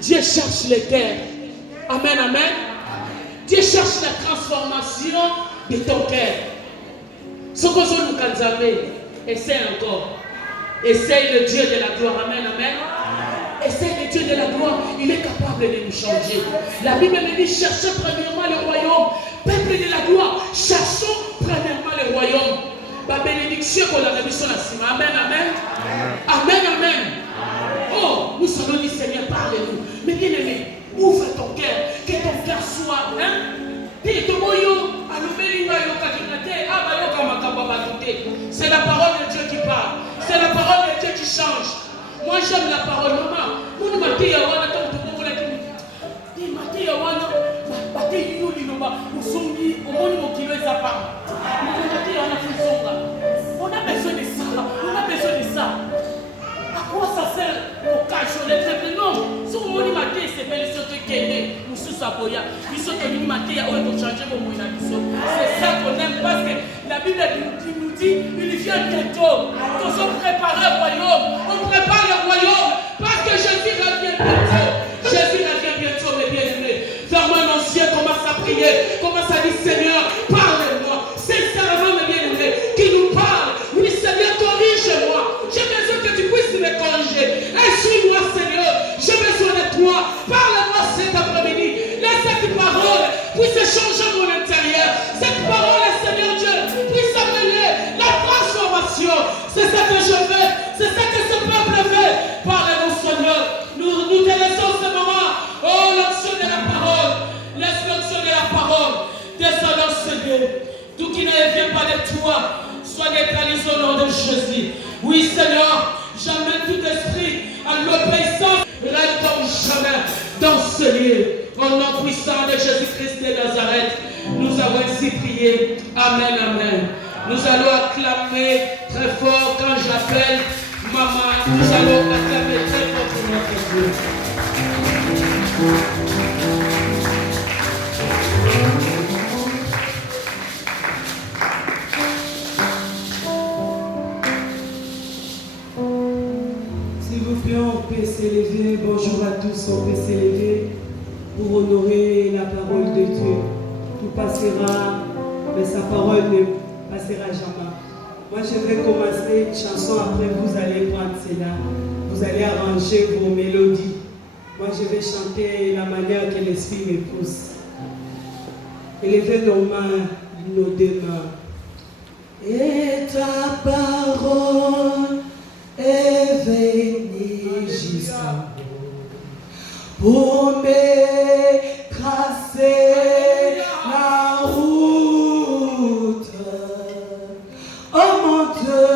Dieu cherche les cœurs. Amen, amen. Dieu cherche la transformation de ton cœur. Ce que nous avons, essaye encore. Essaye le Dieu de la gloire. Amen, amen. Essaye le Dieu de la gloire. Il est capable de nous changer. La Bible me dit, cherchez premièrement le royaume. Peuple de la gloire, cherchons premièrement le royaume. La bénédiction pour la rémission à Sima. Amen, amen. Amen, amen. Oh, nous allons dire, Seigneur, parle-nous. Mais bien aimé, ouvre ton cœur. Que ton cœur soit. C'est la parole de Dieu qui parle. C'est la parole de Dieu qui change. Moi j'aime la parole. Maman, vous nous mettez à wana tant que vous l'avez dit. Dis mettez à wana. Battez nous l'inoma. Nous sommes dit au monde qui veut ça pas. Nous mettez à wana fusonga. On a besoin de ça. On a besoin de ça. À quoi ça sert au cache les traits? Non. Si on dit maté c'est belle sur que Kenya. Nous sous Saboya. Ils sont venus maté à wana pour changer mon moyen d'addition. C'est ça qu'on aime parce que la Bible nous dit il vient bientôt. Nous sommes préparés au royaume. On prépare le royaume parce que Jésus revient bientôt. Jésus revient bientôt, mes bien-aimés. Ferme nos yeux, commence à prier. Commence à dire Seigneur, parle-moi. Sincèrement, mes bien-aimés, qui nous parle. Oui, Seigneur, corrige-moi. J'ai besoin que tu puisses me corriger. Suis-moi, Seigneur. J'ai besoin de toi. Parle-moi cet après-midi. Laisse cette parole puisse changer mon intérieur. Cette parole, Seigneur Dieu, puisse amener la transformation. C'est ça que je veux. C'est ça que ce peuple veut. Parle-nous, Seigneur. Nous te laissons ce moment. Oh, l'action de la parole. Laisse l'action de la parole. Descendons, Seigneur. Tout qui ne vient pas de toi, soit neutralisé au nom de Jésus. Oui, Seigneur, j'amène tout esprit à l'obéissance. Règne comme jamais dans ce lieu. Au nom puissant de Jésus-Christ de Nazareth, nous avons ainsi prié. Amen, amen. Nous allons acclamer très fort quand j'appelle maman. Nous allons acclamer très fort pour notre Dieu. S'il vous plaît, on peut s'élever. Bonjour à tous, on peut s'élever pour honorer la parole de Dieu. Tout passera, mais sa parole ne passera jamais. Moi, je vais commencer une chanson, après vous allez prendre cela. Vous allez arranger vos mélodies. Moi, je vais chanter la manière que l'Esprit me pousse. Élevez nos mains, nos deux mains. Et ta parole est venue jusqu'à nous pour me tracer la route. Oh mon Dieu,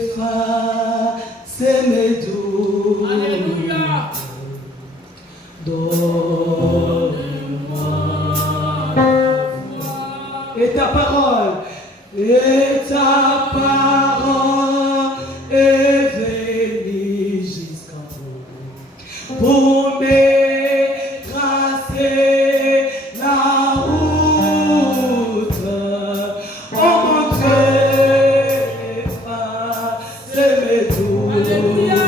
efface mes doutes. Alléluia. Donne-moi et ta parole, et ta parole est venue jusqu'à nous pour me tracer la route. Oh mon Dieu, efface mes doutes. Alléluia.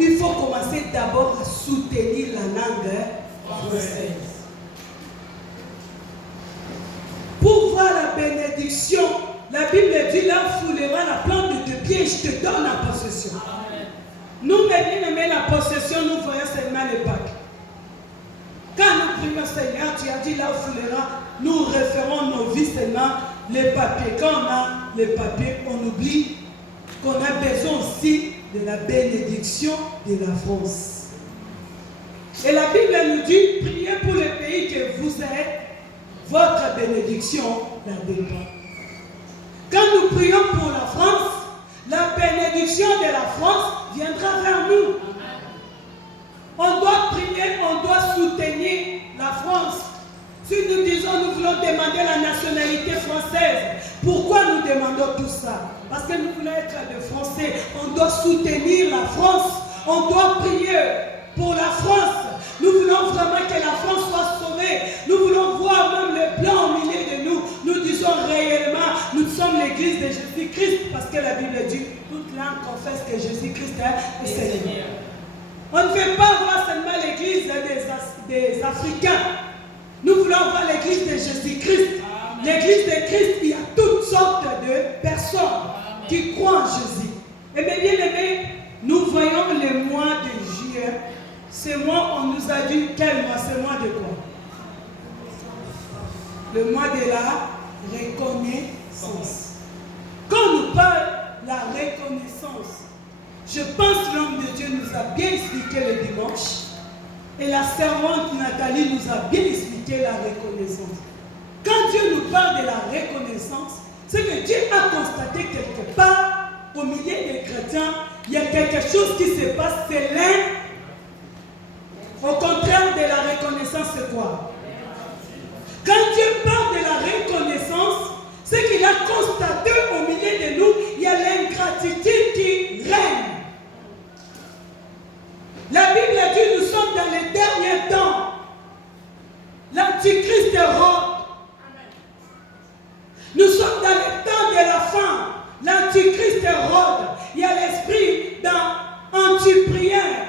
Il faut commencer d'abord à soutenir la langue française. Pour voir la bénédiction, la Bible dit là, foulera la plante de tes pieds, je te donne la possession. Nous, bien-aimés, la possession, nous voyons seulement les papiers. Quand nous prions Seigneur, tu as dit là, foulera, nous référons nos vies seulement les papiers. Quand on a les papiers, on oublie qu'on a besoin aussi de la bénédiction de la France. Et la Bible nous dit, priez pour le pays que vous êtes, votre bénédiction la dépend. Quand nous prions pour la France, la bénédiction de la France viendra vers nous. On doit prier, on doit soutenir la France. Si nous disons, nous voulons demander la nationalité française, pourquoi nous demandons tout ça? Parce que nous voulons être des Français. On doit soutenir la France. On doit prier pour la France. Nous voulons vraiment que la France soit sauvée. Nous voulons voir même le blanc au milieu de nous. Nous disons réellement, nous sommes l'église de Jésus-Christ. Parce que la Bible dit, toute blanc confesse que Jésus-Christ est Seigneur. On ne veut pas voir seulement l'église des Africains. Nous voulons voir l'église de Jésus-Christ. L'église de Christ, il y a toutes sortes de personnes qui croient en Jésus. Et bien, bien aimés, nous voyons le mois de juillet. Ce mois, on nous a dit quel mois? Ce mois de quoi? Le mois de la reconnaissance. Quand on nous parle de la reconnaissance, je pense que l'homme de Dieu nous a bien expliqué le dimanche. Et la servante Nathalie nous a bien expliqué la reconnaissance. Quand Dieu nous parle de la reconnaissance, c'est que Dieu a constaté quelque part, au milieu des chrétiens, il y a quelque chose qui se passe, c'est l'un. Au contraire de la reconnaissance, c'est quoi? Quand Dieu parle de la reconnaissance, c'est qu'il a constaté au milieu de nous, il y a l'ingratitude qui règne. La Bible a dit, nous sommes dans les derniers temps. L'Antichrist rôde. Nous sommes dans le temps de la fin. L'Antichrist rôde. Il y a l'esprit dans anti-prière.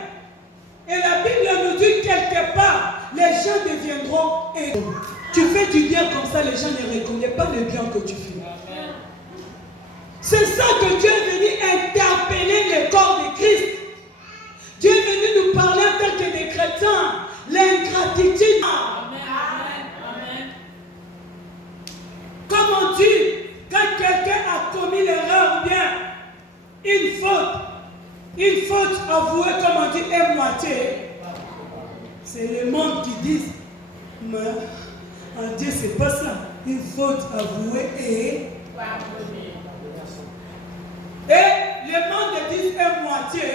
Et la Bible nous dit quelque part, les gens deviendront égaux. Tu fais du bien comme ça, les gens ne reconnaissent pas le bien que tu fais. C'est ça que Dieu est venu interpeller le corps de Christ. Dieu est venu nous parler en tant que des chrétiens. L'ingratitude. Amen. Comme on dit, quand quelqu'un a commis l'erreur ou bien une faute avouée, comme on dit, est moitié. C'est le monde qui dit, mais en Dieu, c'est pas ça. Une faute avouée est. Et le monde dit est moitié.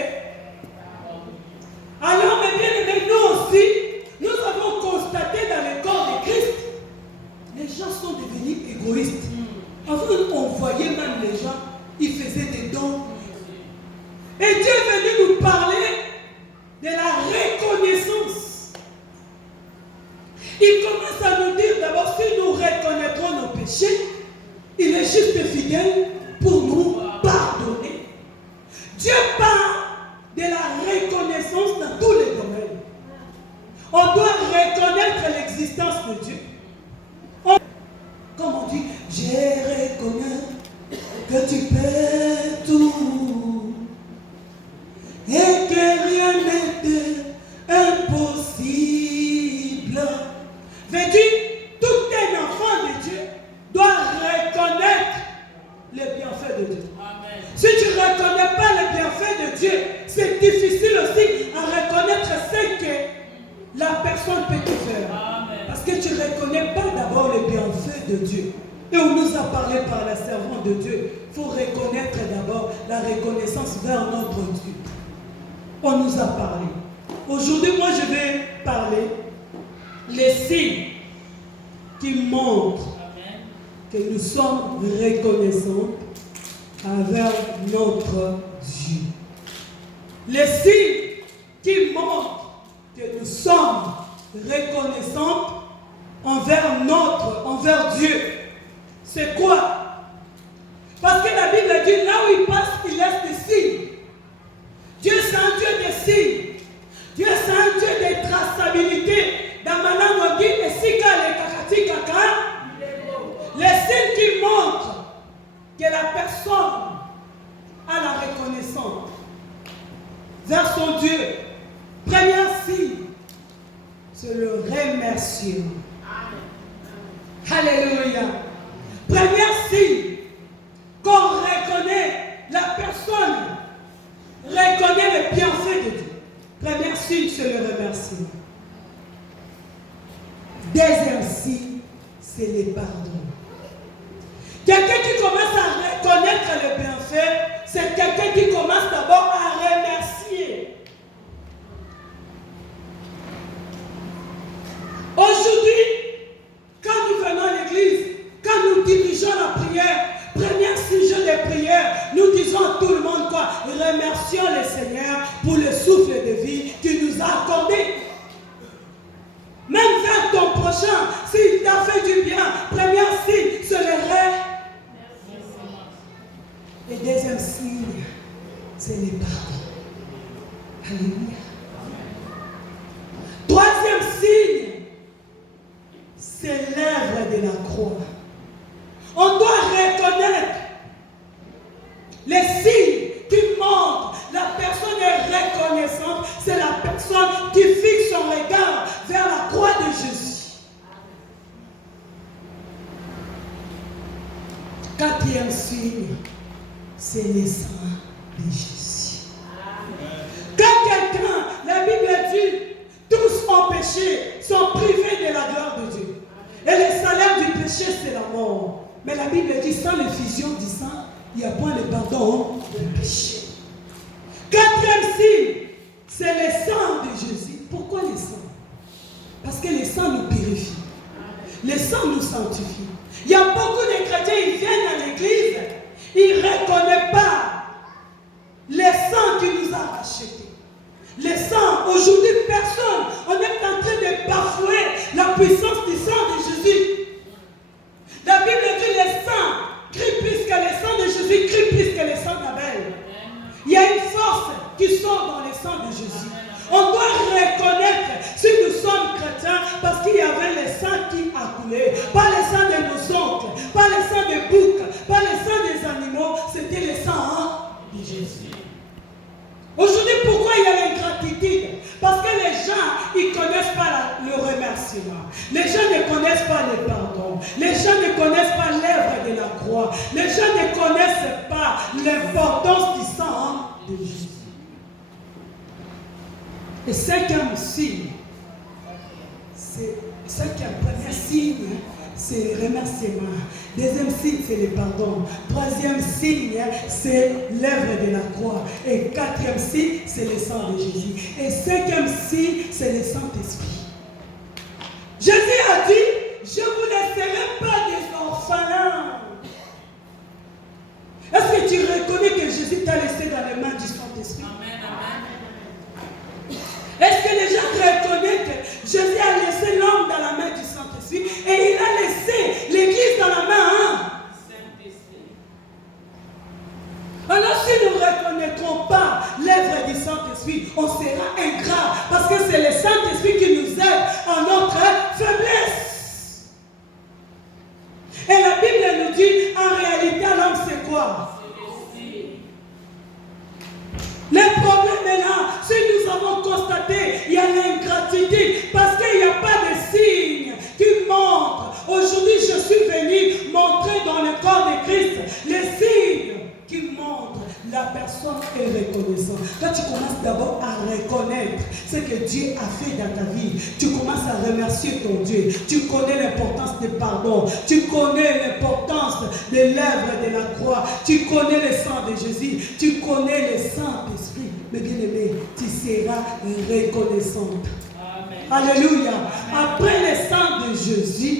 Alors, mes bien-aimés, nous aussi, nous avons constaté dans le corps de Christ, les gens sont devenus égoïstes. Avant, on voyait même les gens, ils faisaient des dons. Et Dieu est venu nous parler de la reconnaissance. Il commence à nous dire d'abord, si nous reconnaîtrons nos péchés, il est juste fidèle pour nous pardonner. Dieu parle de la reconnaissance dans tous les domaines. On doit reconnaître l'existence de Dieu. Comme on dit, je reconnais que tu peux tout et que rien n'est impossible. Veux-tu, tout un enfant de Dieu doit reconnaître les bienfaits de Dieu. Amen. Si tu ne reconnais pas les bienfaits de Dieu, c'est difficile aussi à reconnaître ce que la personne peut te faire. Amen. Parce que tu ne reconnais pas d'abord les bienfaits de Dieu. Et on nous a parlé par la servante de Dieu. Il faut reconnaître d'abord la reconnaissance vers notre Dieu. On nous a parlé. Aujourd'hui, moi, je vais parler les signes qui montrent que nous sommes reconnaissants envers notre Dieu. Les signes qui montrent que nous sommes reconnaissants envers Dieu. C'est quoi? Parce que la Bible dit, là où il passe, il laisse des signes. Dieu, c'est un Dieu de signes. Dieu, c'est un Dieu de traçabilité. Dans ma langue, on dit, et si les kaka, les signes qui montrent que la personne a la reconnaissance vers son Dieu. Premier signe, c'est le remerciement. Alléluia. Premier signe qu'on reconnaît, la personne reconnaît le bienfait de Dieu. Premier signe, c'est le remerciement. Deuxième signe, c'est le pardon. Quelqu'un qui commence à reconnaître le bienfait, c'est quelqu'un qui commence d'abord à remercier. Aujourd'hui, quand nous venons à l'église, quand nous dirigeons la prière, premier sujet de prière, nous disons à tout le monde quoi? Remercions le Seigneur pour le souffle de vie qu'il nous a accordé. Même vers ton prochain, s'il t'a fait du bien, premier signe, c'est le remerciement. Et deuxième signe, pardon. Alléluia. Troisième signe, c'est l'œuvre de la croix. On doit reconnaître les signes qui montrent la personne est reconnaissante. C'est la personne qui fixe son regard vers la croix de Jésus. Quatrième signe, c'est le sang de Jésus. Quand quelqu'un, la Bible dit, tous ont péché, sont privés de la gloire de Dieu. Et le salaire du péché, c'est la mort. Mais la Bible dit, sans l'effusion du sang, il n'y a point de pardon du péché. Quatrième signe, c'est le sang de Jésus. Pourquoi le sang? Parce que le sang nous purifie. Le sang nous sanctifie. Il y a beaucoup de chrétiens, ils viennent à l'église, ils ne reconnaissent pas le sang qui nous a rachetés. Le sang, aujourd'hui, personne, on est en train de bafouer la puissance du sang de Jésus. La Bible dit le sang crie plus que le sang de Jésus, crie plus que le sang d'Abel. Il y a une force qui sort dans le sang de Jésus. On doit reconnaître si nous sommes chrétiens parce qu'il y avait le sang qui a coulé. Pas le sang de nos oncles, pas le sang des boucs, pas le sang des animaux, c'était le sang de Jésus. Aujourd'hui, pourquoi il y a l'ingratitude? Parce que les gens, ils ne connaissent pas le remerciement. Les gens ne connaissent pas le pardon. Les gens ne connaissent pas l'œuvre de la croix. Les gens ne connaissent pas l'importance du sang de Jésus. Et cinquième signe, premier signe, c'est le remerciement. Deuxième signe, c'est le pardon. Troisième signe, c'est l'œuvre de la croix. Et quatrième signe, c'est le sang de Jésus. Et cinquième signe, c'est le Saint-Esprit. Jésus a dit, je ne vous laisserai pas des orphelins. Est-ce que tu reconnais que Jésus t'a laissé dans les mains du Saint-Esprit? Amen, amen. Est-ce que les gens reconnaissent que Jésus a laissé l'homme dans la main du Saint-Esprit et il a laissé l'église dans la main Saint-Esprit? Alors si nous ne reconnaîtrons pas l'œuvre du Saint-Esprit, on sera ingrat parce que c'est le Saint-Esprit qui nous aide en notre faiblesse. Et la Bible nous dit, en réalité, l'homme c'est quoi? Le problème est là, si nous avons constaté, il y a l'ingratitude, parce qu'il n'y a pas de signe qui montre. Aujourd'hui, je suis venu montrer dans le corps de Christ les signes qui montrent la personne est reconnaissante. Quand tu commences d'abord à reconnaître ce que Dieu a fait dans ta vie, tu commences à remercier ton Dieu. Tu connais l'importance du pardon. Tu connais l'importance de l'œuvre de la croix. Tu connais le sang de Jésus. Tu connais le Saint-Esprit. Mais bien aimé, tu seras reconnaissante. Amen. Alléluia. Amen. Après le sang de Jésus,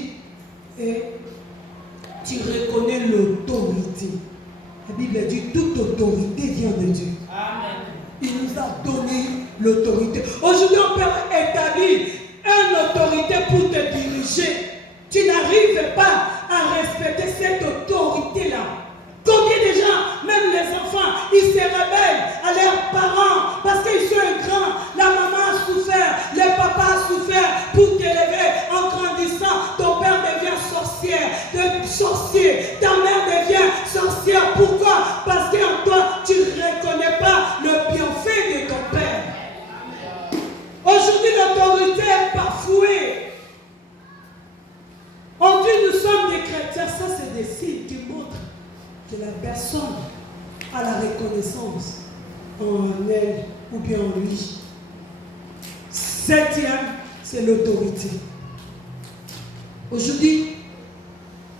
tu reconnais l'autorité. La Bible dit toute autorité vient de Dieu. Amen. Il nous a donné l'autorité. Aujourd'hui, on peut établir une autorité pour te diriger. Tu n'arrives pas à respecter cette autorité-là. Combien de gens, même les enfants, ils se rebellent à leurs parents parce qu'ils sont grands. La maman a souffert, le papa a souffert pour t'élever. En grandissant, ton père devient sorcier, ta mère devient sorcière. Pourquoi? Parce qu'en toi, tu ne reconnais pas le bienfait de ton père. Aujourd'hui, l'autorité est bafouée. On dit nous sommes des chrétiens. Ça, c'est des signes qui montrent que la personne a la reconnaissance en elle ou bien en lui. Septième, c'est l'autorité. Aujourd'hui,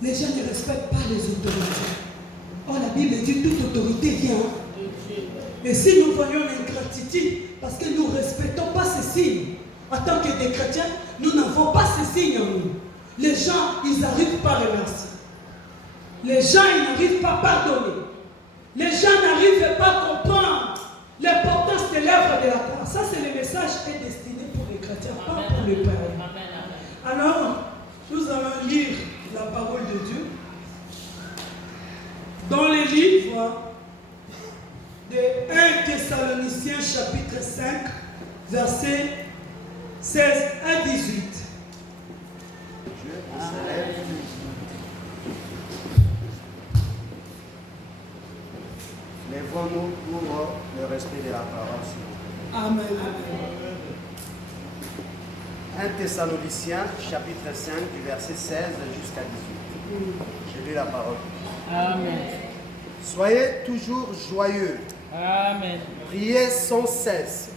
les gens ne respectent pas les autorités. Or, la Bible dit toute autorité vient. Et si nous voyons l'ingratitude, parce que nous ne respectons pas ces signes, en tant que des chrétiens, nous n'avons pas ces signes en nous. Les gens, ils n'arrivent pas à remercier. Les gens, ils n'arrivent pas à pardonner. Les gens n'arrivent pas à comprendre l'importance de l'œuvre de la croix. Ça, c'est le message qui est destiné pour les chrétiens, pas pour les païens. Alors, nous allons lire la parole de Dieu dans les livres de 1 Thessaloniciens chapitre 5, versets 16 à 18. Lèvons-nous pour le respect de la parole. Amen. 1 Thessaloniciens chapitre 5 du verset 16 jusqu'à 18. Je lis la parole. Amen. Soyez toujours joyeux. Amen. Priez sans cesse.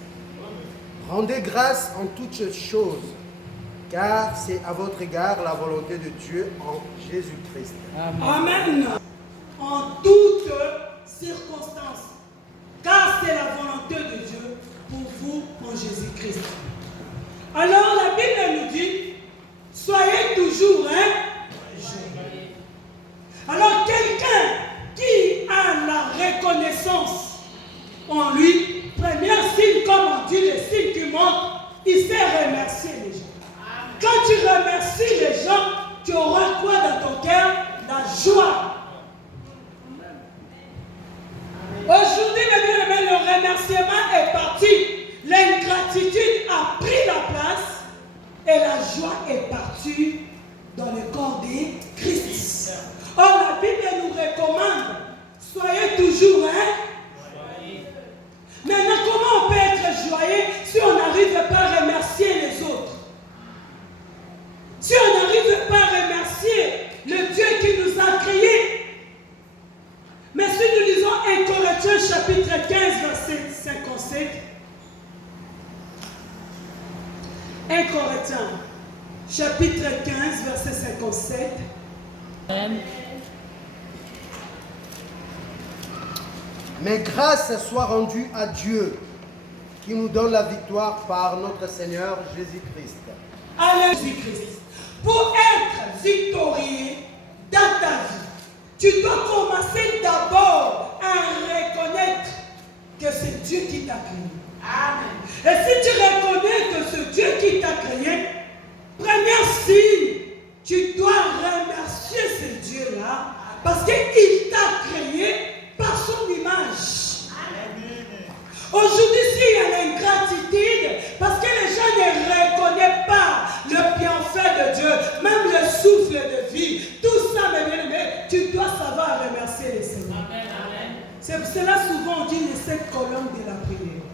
Rendez grâce en toutes choses, car c'est à votre égard la volonté de Dieu en Jésus-Christ. Amen. En toutes circonstances, car c'est la volonté de Dieu pour vous en Jésus-Christ. Alors la Bible nous dit, soyez toujours joyeux. Alors quelqu'un qui a la reconnaissance en lui, premier signe, comme on dit, le signe qui montre, il sait remercier les gens. Quand tu remercies les gens, tu auras quoi dans ton cœur? La joie. Aujourd'hui, mes bien-aimés, le remerciement est parti. L'ingratitude a pris la place et la joie est partie dans le corps de Christ. Or, la Bible nous recommande, soyez toujours Maintenant, comment on peut être joyeux si on n'arrive pas à remercier les autres? Si on n'arrive pas à remercier le Dieu qui nous a créés? Mais si nous lisons 1 Corinthiens chapitre 15, verset 57, 1 Corinthiens chapitre 15, verset 57. Amen. Mais grâce soit rendue à Dieu, qui nous donne la victoire par notre Seigneur Jésus-Christ. Allez, Jésus-Christ. Pour être victorieux dans ta vie, tu dois commencer d'abord à reconnaître que c'est Dieu qui t'a créé. Amen. Et si tu reconnais que c'est Dieu qui t'a créé, premier signe, tu dois remercier ce Dieu-là parce qu'il t'a créé par son image. Aujourd'hui, s'il y a l'ingratitude, parce que les gens ne reconnaissent pas le bienfait de Dieu, même le souffle de vie, tout ça, mes bien-aimés, tu dois savoir remercier le Seigneur. C'est pour cela souvent on dit les 7 colonnes de la prière.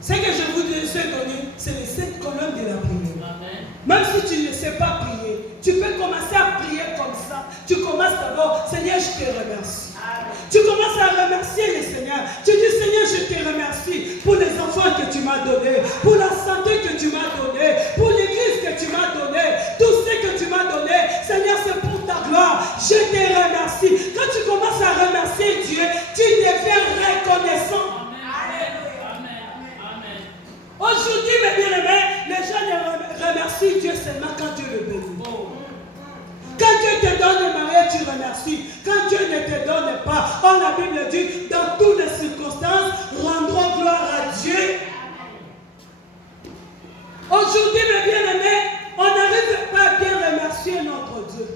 Ce que je vous ai donné, c'est les 7 colonnes de la prière. Amen. Même si tu ne sais pas prier, tu peux commencer à prier comme ça. Tu commences d'abord, Seigneur, je te remercie. Amen. Tu commences à remercier le Seigneur. Tu dis, Seigneur, je te remercie pour les enfants que tu m'as donnés, pour la santé que tu m'as donnée, pour l'église que tu m'as donnée, tout ce que tu m'as donné. Seigneur, c'est pour ta gloire. Je te remercie. Quand tu commences à remercier Dieu, tu deviens reconnaissant. Aujourd'hui, mes bien-aimés, les gens ne remercient Dieu seulement quand Dieu le bénit. Quand Dieu te donne le mariage, tu remercies. Quand Dieu ne te donne pas, la Bible dit, dans toutes les circonstances, rendrons gloire à Dieu. Aujourd'hui, mes bien-aimés, on n'arrive pas à bien remercier notre Dieu.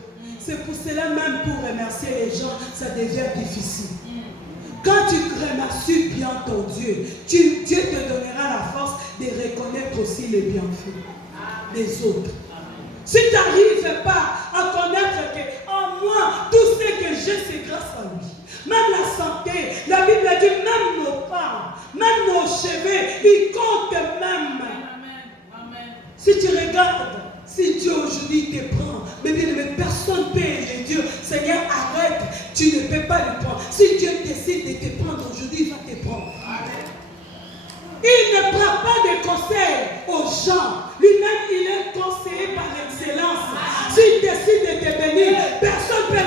C'est pour cela même, pour remercier les gens, ça devient difficile. Quand tu remercies bien ton Dieu, Dieu te donnera la force de reconnaître aussi les bienfaits des autres. Si tu n'arrives pas à connaître qu'en moi, tout ce que j'ai, c'est grâce à lui. Même la santé, la Bible dit, même nos pas, même nos cheveux, ils comptent même. Amen. Si tu regardes, si Dieu aujourd'hui te prend, mais personne ne peut aider Dieu. Seigneur, arrête, tu ne peux pas le prendre. Si Dieu décide de te prendre aujourd'hui, il va te prendre. Amen. Il ne prend pas de conseils aux gens. Lui-même, il est conseillé par excellence. S'il décide de te bénir, personne ne peut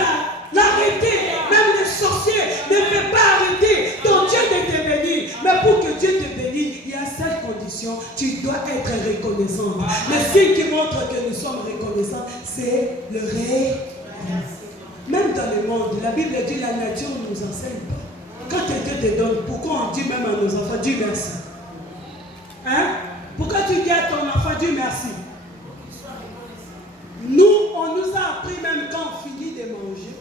l'arrêter. Même les sorciers ne peuvent pas arrêter ton Dieu de te bénir. Mais pour que Dieu te bénisse, il y a une seule condition. Tu dois être reconnaissant. Le signe qui montre que nous sommes reconnaissants, c'est le remerciement. Même dans le monde, la Bible dit la nature ne nous enseigne pas. Quand Dieu te donne, pourquoi on dit même à nos enfants, Dieu merci? Hein? Pourquoi tu dis à ton enfant, Dieu merci? Nous, on nous a appris même quand on finit de manger,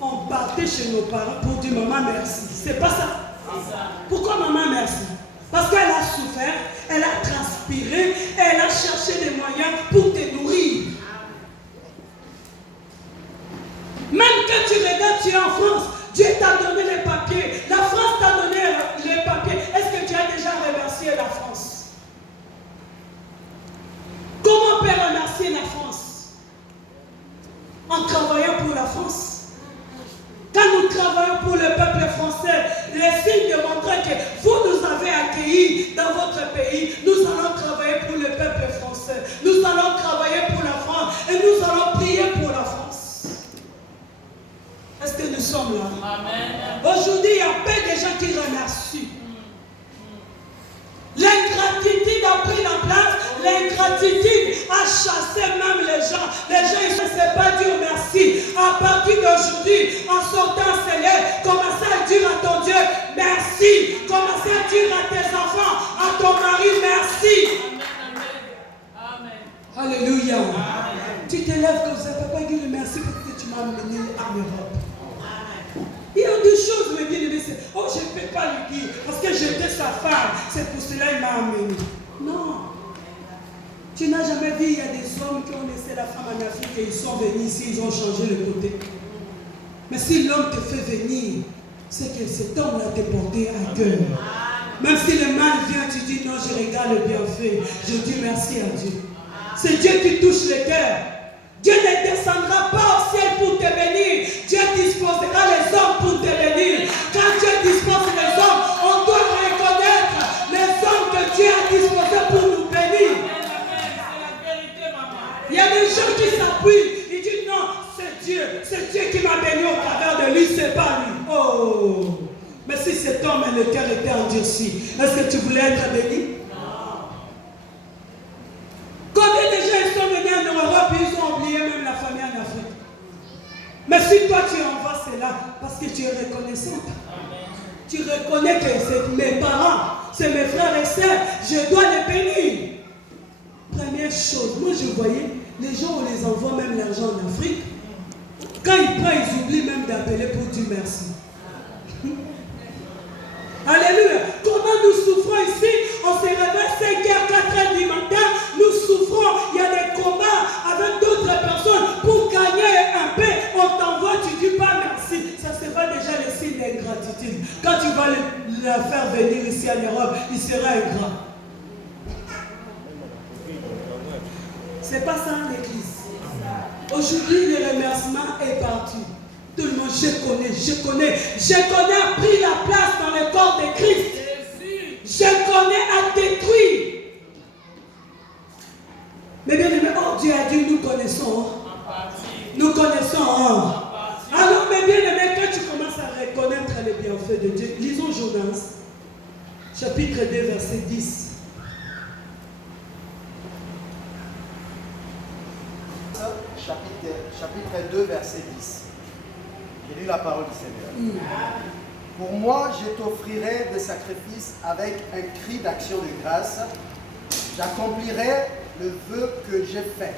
on partait chez nos parents pour dire maman merci. C'est pas ça. Pourquoi maman merci? Parce qu'elle a souffert, elle a transpiré, elle a cherché des moyens pour te nourrir. Même quand tu regardes, tu es en France, Dieu t'a donné les papiers, la France t'a donné les papiers. Est-ce que tu as déjà remercié la France? Comment on peut remercier la France? En travaillant pour la France. Quand nous travaillons pour le peuple français, les signes démontrent que vous nous avez accueillis dans votre pays. Nous allons travailler pour le peuple français. Nous allons travailler pour la France et nous allons prier pour la France. Est-ce que nous sommes là? Amen. Aujourd'hui, il y a peu de gens qui remercient. L'ingratitude a pris la place. L'ingratitude a chassé même les gens. Les gens, ils ne savent pas dire merci. À partir d'aujourd'hui, en sortant célèbre, commencez à dire à ton Dieu merci. Commencez à dire à tes enfants, à ton mari merci. Amen. Alléluia. Amen. Tu te lèves comme ça, papa, dis merci parce que tu m'as amené en Europe. Il y a des choses, me dit, oh, je ne peux pas lui dire, parce que j'étais sa femme, c'est pour cela qu'il m'a amené. Non. Tu n'as jamais vu, il y a des hommes qui ont laissé la femme en Afrique et ils sont venus ici, ils ont changé le côté. Mais si l'homme te fait venir, c'est que cet homme-là t'est porté à cœur. Même si le mal vient, tu dis non, je regarde le bienfait. Je dis merci à Dieu. C'est Dieu qui touche le cœur. Dieu ne descendra pas au ciel pour te bénir. Dieu disposera les hommes pour te bénir. Quand Dieu dispose les hommes, on doit reconnaître les hommes que Dieu a disposés pour nous bénir. Il y a des gens qui s'appuient. Ils disent non, c'est Dieu qui m'a béni au travers de lui, c'est pas lui. Oh! Mais si cet homme et le cœur était endurci, est-ce que tu voulais être béni? Combien de gens sont venus en Europe et ils ont oublié même la famille en Afrique? Mais si toi tu envoies cela, parce que tu es reconnaissant, tu reconnais que c'est mes parents, c'est mes frères et sœurs, je dois les bénir. Première chose, moi je voyais, les gens on les envoie même l'argent en Afrique, quand ils prennent, ils oublient même d'appeler pour dire merci. Alléluia. Comment nous souffrons ici? On se réveille 5h, 4h du matin. Nous souffrons. Il y a des combats avec d'autres personnes pour gagner un peu. On t'envoie, tu dis pas merci. Ça se voit déjà le signe d'ingratitude. Quand tu vas le faire venir ici en Europe, il sera ingrat. C'est pas ça l'église. Aujourd'hui, le remerciement est parti. Tout le monde, je connais a pris la place dans le corps de Christ. Je connais a détruit. Mais bien aimé, oh Dieu a dit, nous connaissons. Nous connaissons. Alors, mais bien aimé, quand tu commences à reconnaître les bienfaits de Dieu, lisons Jonas, chapitre 2, verset 10. Chapitre 2, verset 10. J'ai lu la parole du Seigneur. Pour moi, je t'offrirai des sacrifices avec un cri d'action de grâce. J'accomplirai le vœu que j'ai fait.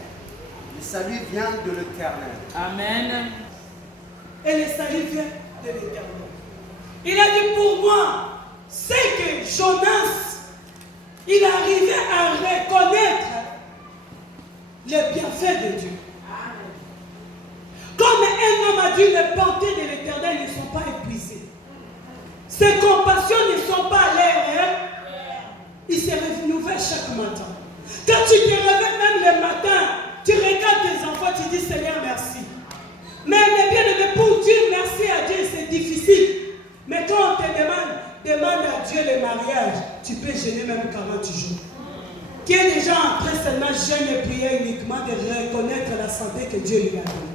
Le salut vient de l'Éternel. Amen. Et le salut vient de l'Éternel. Il a dit pour moi, c'est que Jonas, il arrivait à reconnaître les bienfaits de Dieu. Comme un homme a dit, les bontés de l'Éternel ne sont pas épuisées. Ses compassions ne sont pas à l'air. Il se renouvelle chaque matin. Quand tu te réveilles même le matin, tu regardes tes enfants, tu dis Seigneur merci. Mais bien aimé, pour dire merci à Dieu, c'est difficile. Mais quand on te demande à Dieu le mariage, tu peux jeûner même 40 jours. Qui est déjà en train seulement jeûne et prier uniquement de reconnaître la santé que Dieu lui a donnée.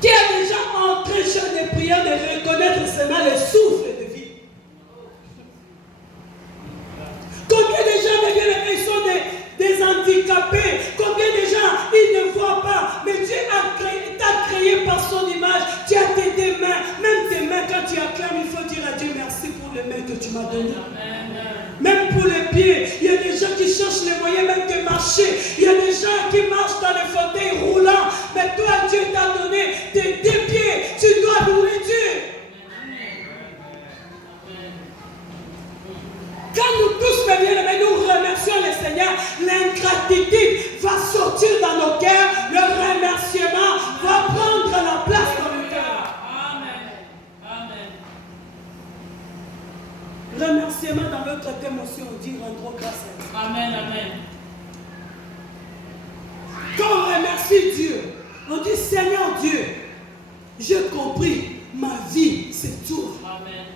Qui est déjà en train jeûne et prier de reconnaître seulement le souffle de vie. Combien de gens, mes bien-aimés, ils sont des handicapés. Combien de gens, ils ne voient pas. Mais Dieu t'a créé par son image. Tu as tes mains. Même tes mains, quand tu acclames, il faut dire à Dieu merci pour les mains que tu m'as données. Même pour les pieds. Il y a des gens qui cherchent les moyens même de marcher. Il y a des gens qui marchent dans les fauteuils roulants. Mais toi, Dieu t'a donné tes 2 pieds. Tu dois louer Dieu. Seigneur, l'ingratitude va sortir dans nos cœurs, le remerciement va prendre la place dans nos cœurs. Amen. Amen. Remerciement dans notre thème aussi, on dit rendons grâce à Dieu. Amen. Amen. Quand on remercie Dieu, on dit Seigneur Dieu, j'ai compris, ma vie c'est tout. Amen.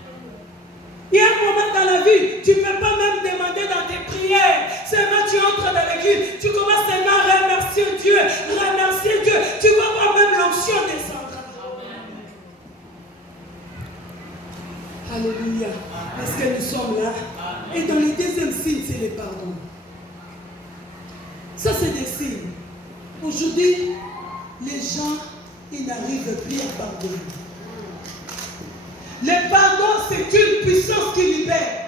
Il y a un moment dans la vie, tu ne peux pas même demander dans tes prières. Seulement tu entres dans l'église, tu commences seulement à remercier Dieu, remercier Dieu. Tu vas voir même l'onction descendre. Alléluia. Parce que nous sommes là. Et dans le deuxième signe, c'est le pardon. Ça, c'est des signes. Aujourd'hui, les gens, ils n'arrivent plus à pardonner. Le pardon, c'est une puissance qui libère.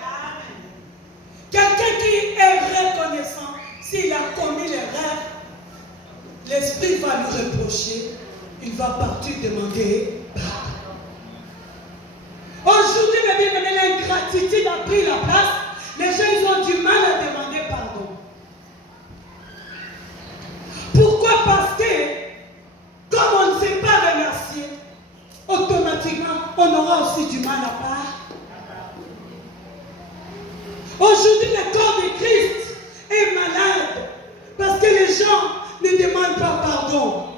Quelqu'un qui est reconnaissant, s'il a commis l'erreur, l'esprit va lui reprocher, il va partir demander pardon. Aujourd'hui, mes bien-aimés, l'ingratitude a pris la place. Les gens, ils ont du mal à demander pardon. Pourquoi? Parce que, comme on ne sait pas remercier, automatiquement, on aura aussi du mal à part. Aujourd'hui, le corps de Christ est malade parce que les gens ne demandent pas pardon.